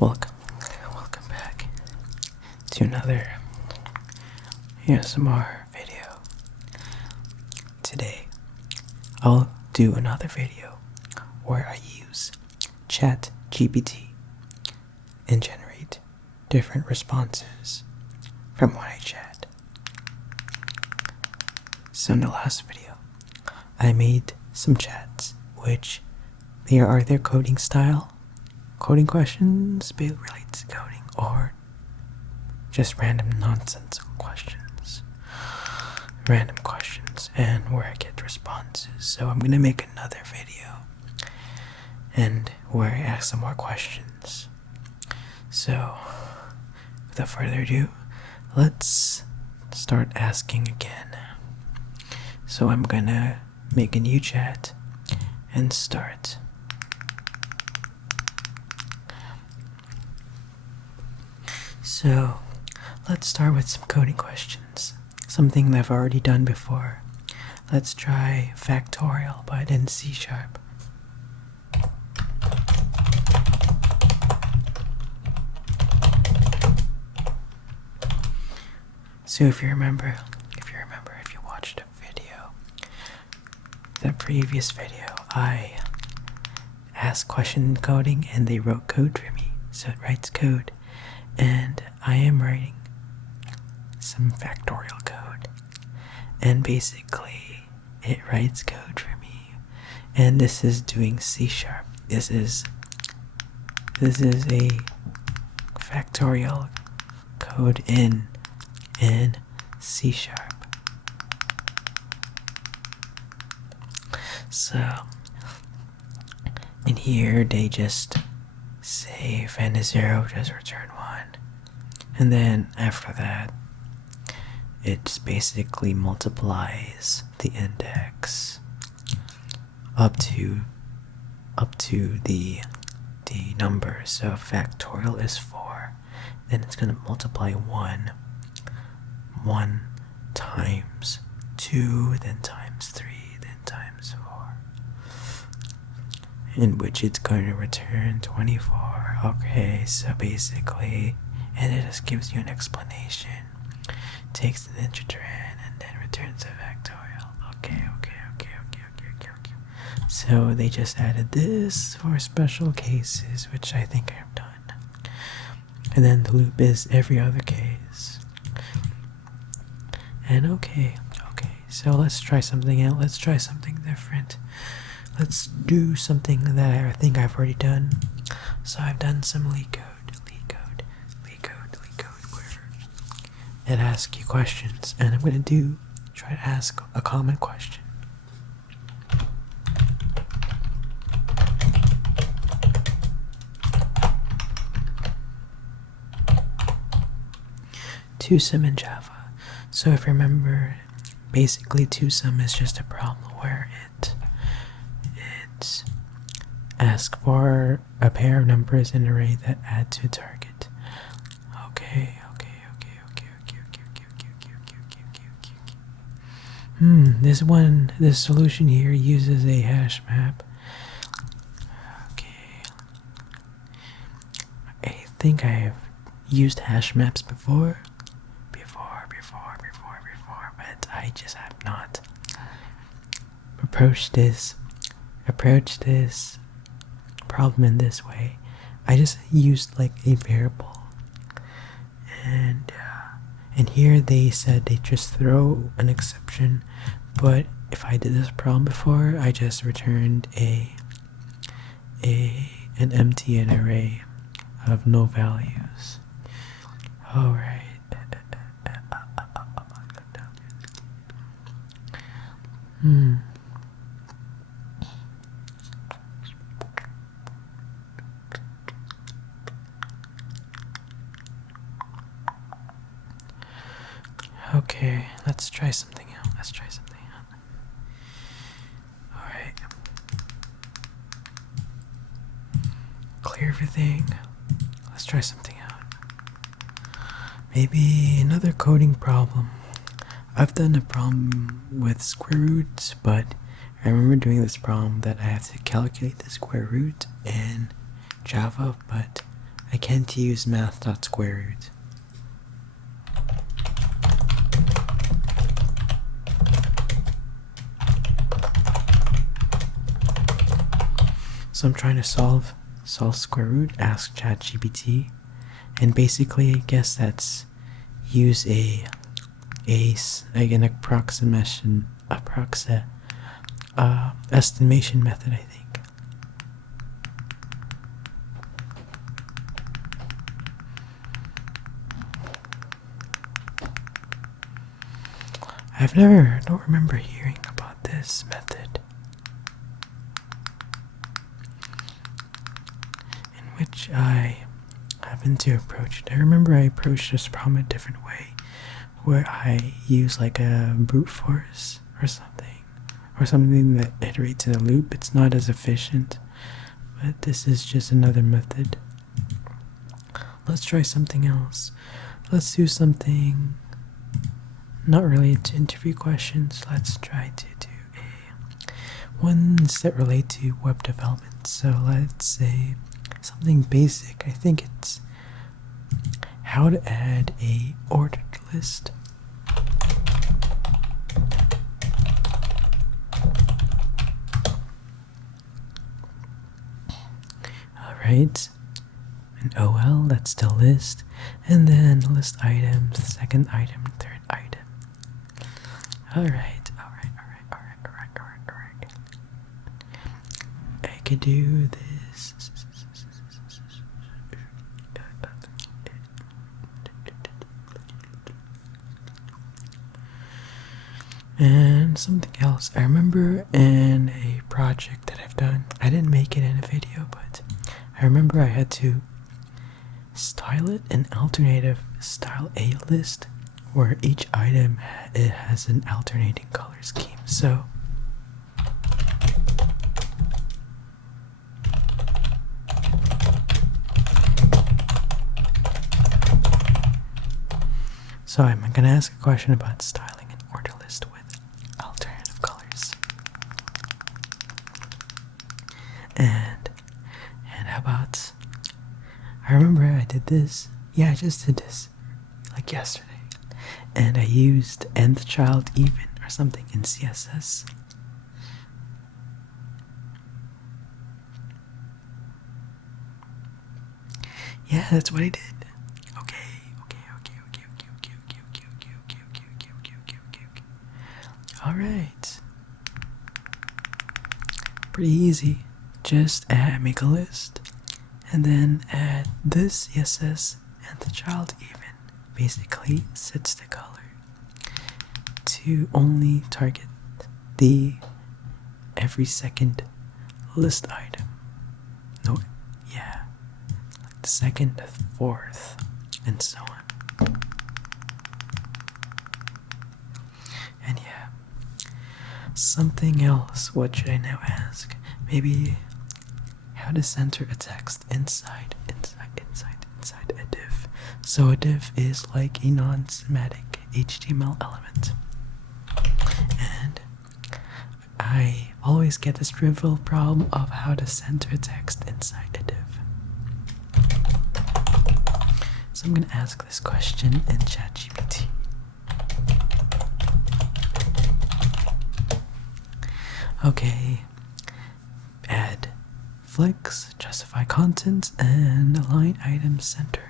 Welcome back to another ASMR video. Today, I'll do another video where I use ChatGPT and generate different responses from what I chat. So in the last video, I made some chats which they are either coding questions related to coding, or just random questions, and where I get responses. So I'm gonna make another video and where I ask some more questions. So without further ado, let's start asking again. So I'm gonna make a new chat and start. So let's start with some coding questions. Something that I've already done before. Let's try factorial, but in C#. So if you watched a video, the previous video, I asked question in coding and they wrote code for me. So it writes code. And I am writing some factorial code, and basically it writes code for me, and this is doing C#. This is a factorial code in C#. So in here they just say if n is 0, just return 1. And then after that, it basically multiplies the index up to the number. So factorial is 4. Then it's gonna multiply 1 times 2, then times 3, then times 4. In which it's going to return 24. Okay, so basically, and it just gives you an explanation. Takes the integer and then returns a factorial. Okay. So they just added this for special cases, which I think I've done. And then the loop is every other case. And okay. So let's try something else. Let's try something different. Let's do something that I think I've already done. So I've done some leak code, where it asks you questions, and I'm gonna try to ask a common question. Twosome in Java. So if you remember, basically twosome is just a problem where it asks for a pair of numbers in an array that add to a target. Okay. This solution here uses a hash map. Okay. I think I've used hash maps before, but I just have not approached this problem in this way. I just used like a variable, and here they said they just throw an exception, but if I did this problem before, I just returned an empty array of no values. Alright. Okay, let's try something out. Alright. Clear everything. Let's try something out. Maybe another coding problem. I've done a problem with square roots, but I remember doing this problem that I have to calculate the square root in Java, but I can't use math.square root. So I'm trying to solve square root, ask ChatGPT, and basically I guess that's use like an estimation method, I think. Don't remember hearing about this method, in which I happened to approach it. I remember I approached this problem a different way, where I use like a brute force or something that iterates in a loop. It's not as efficient, but this is just another method. Let's try something else. Let's do something not related to interview questions. Let's try to do ones that relate to web development. So let's say something basic. I think it's how to add a ordered list. Alright, an OL, that's the list, and then list items, second item, third item. Alright. I could do this. And something else. I remember in a project that I've done, I didn't make it in a video, but I remember I had to style it an alternative style A list where each item it has an alternating color scheme. So I'm going to ask a question about styling an order list with alternative colors. And how about, I remember I did this. Yeah, I just did this like yesterday. And I used nth child even or something in CSS. Yeah, that's what I did. Alright. Pretty easy. Just make a list and then add this CSS and the child even basically sets the color to only target the every second list item. No, yeah. Like the second, the fourth, and so on. And yeah. Something else, what should I now ask? Maybe how to center a text inside a div. So a div is like a non-semantic HTML element. And I always get this trivial problem of how to center text inside a div. So I'm going to ask this question in ChatGPT. Okay, add flex, justify content, and align item center.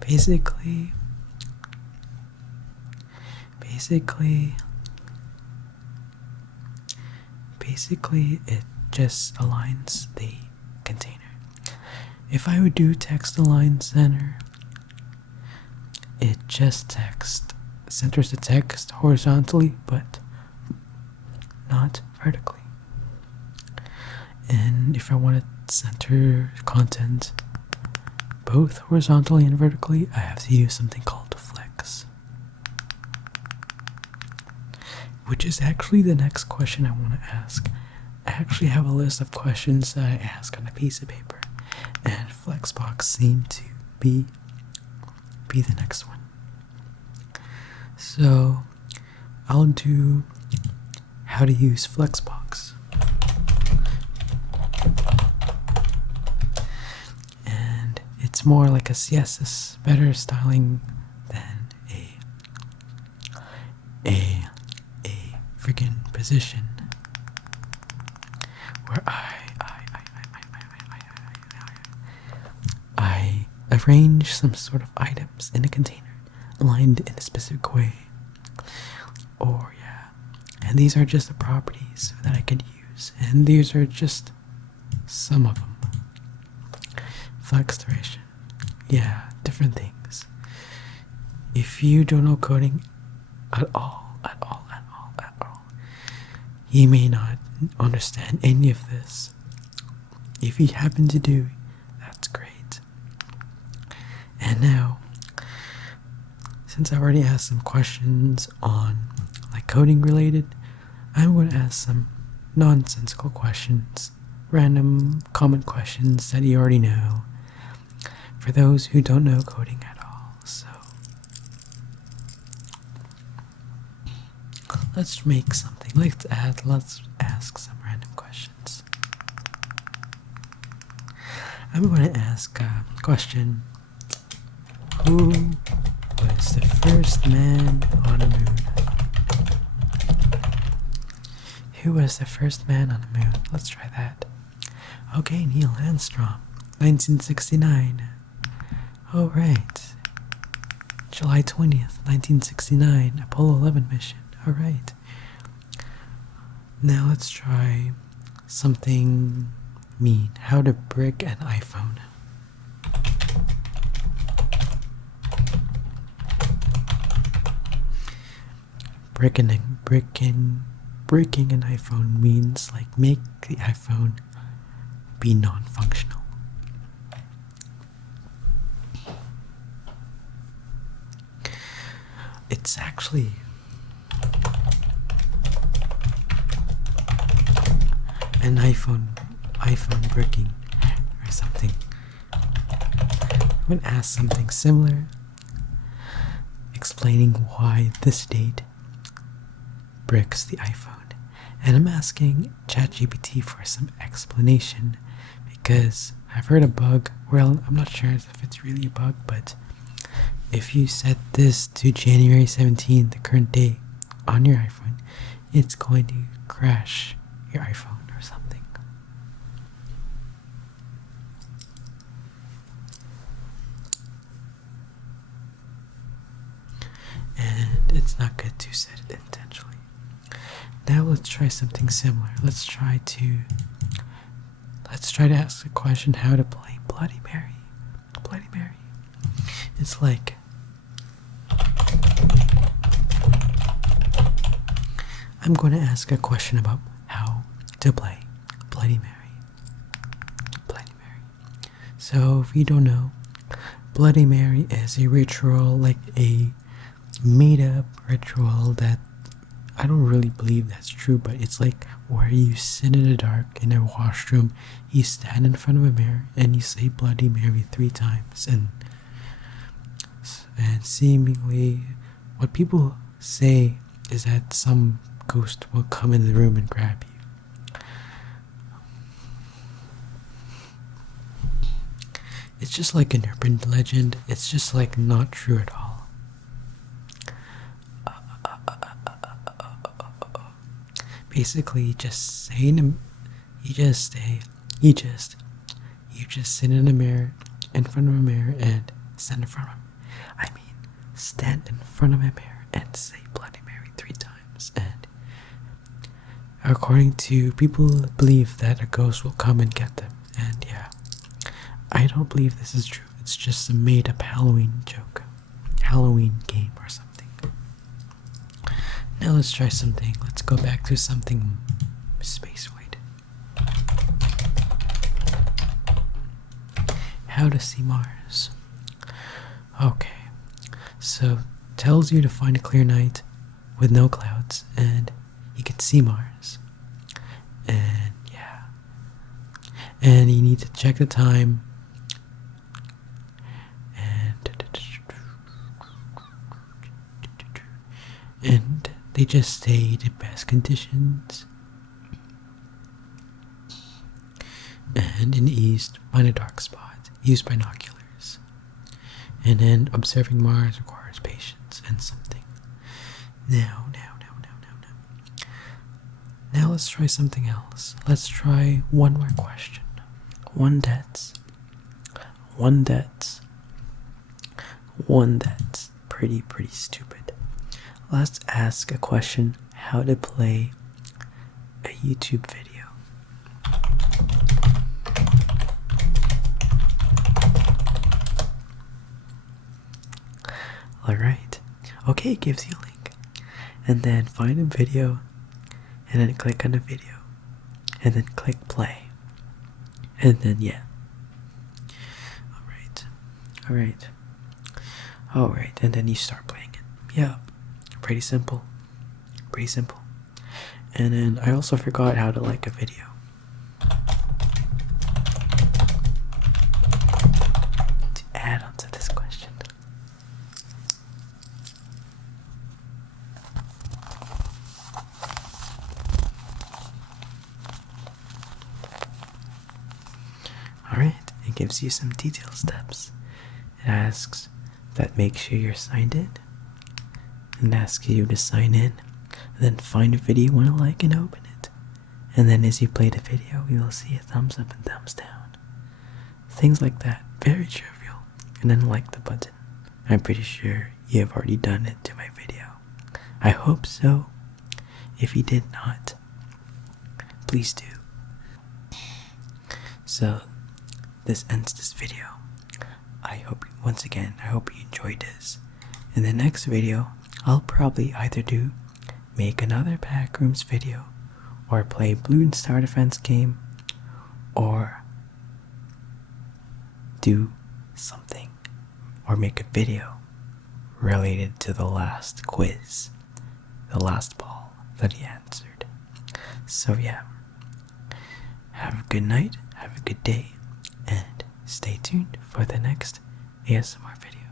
Basically it just aligns the container. If I would do text align center, it just centers the text horizontally, but not vertically. And if I want to center content both horizontally and vertically, I have to use something called flex. Which is actually the next question I want to ask. I actually have a list of questions that I ask on a piece of paper, and Flexbox seemed to be the next one. So I'll do how to use Flexbox. And it's it's more like a yes, better styling than a freaking position where I arrange some sort of items in a container aligned in a specific way. Or yeah, and these are just the properties that I could use, and these are just some of them. Flex duration, yeah, different things. If you don't know coding at all, you may not understand any of this. If you happen to do, that's great. And now, since I already asked some questions on like coding related, I'm going to ask some nonsensical questions, random common questions that you already know, for those who don't know coding at all. So let's make something. Let's ask some random questions. I'm going to ask a question. Who was the first man on the moon? Who was the first man on the moon? Let's try that. Okay, Neil Armstrong, 1969. Oh, right. July 20th, 1969, Apollo 11 mission. All right. Now let's try something mean. How to brick an iPhone. Breaking an iPhone means like make the iPhone be non-functional. It's actually an iPhone bricking or something. I'm going to ask something similar, explaining why this date bricks the iPhone. And I'm asking ChatGPT for some explanation because I've heard a bug. Well, I'm not sure if it's really a bug, but if you set this to January 17th, the current day, on your iPhone, it's going to crash your iPhone or something. And it's not good to set it intentionally. Now let's try something similar. Let's try to ask the question how to play Bloody Mary. Bloody Mary. It's like I'm going to ask a question about how to play Bloody Mary. Bloody Mary. So if you don't know, Bloody Mary is a ritual, like a made-up ritual that I don't really believe that's true, but it's like where you sit in the dark in a washroom, you stand in front of a mirror and you say Bloody Mary 3 times, and seemingly what people say is that some ghost will come in the room and grab you. It's just like an urban legend. It's just like not true at all. Basically, you just sit in a mirror, in front of a mirror, and stand in front of a mirror and say Bloody Mary 3 times. And according to people, believe that a ghost will come and get them. And yeah, I don't believe this is true. It's just a made-up Halloween joke, Halloween game or something. Now let's try something. Let's go back to something space-wide. How to see Mars. Okay, so tells you to find a clear night with no clouds and you can see Mars. And yeah, and you need to check the time. And they just say the best conditions. And in the east, find a dark spot. Use binoculars. And then observing Mars requires patience and something. Now. Now let's try something else. Let's try one more question. One that's pretty stupid. Let's ask a question: how to play a YouTube video. Alright. Okay, it gives you a link. And then find a video, and then click on the video, and then click play. And then, yeah. Alright, and then you start playing it. Yeah, pretty simple. And then I also forgot how to like a video. To add on to this question. Alright, it gives you some detail steps. It asks that make sure you're signed in, and asks you to sign in, and then find a video you want to like and open it. And then as you play the video, you will see a thumbs up and thumbs down. Things like that, very trivial. And then like the button. I'm pretty sure you have already done it to my video. I hope so. If you did not, please do. So, this ends this video. I hope you enjoyed this. In the next video, I'll probably either make another Backrooms video, or play Balloon Star Defense game, or do something, or make a video related to the last quiz, the last ball that he answered. So yeah, have a good night, have a good day, and stay tuned for the next ASMR video.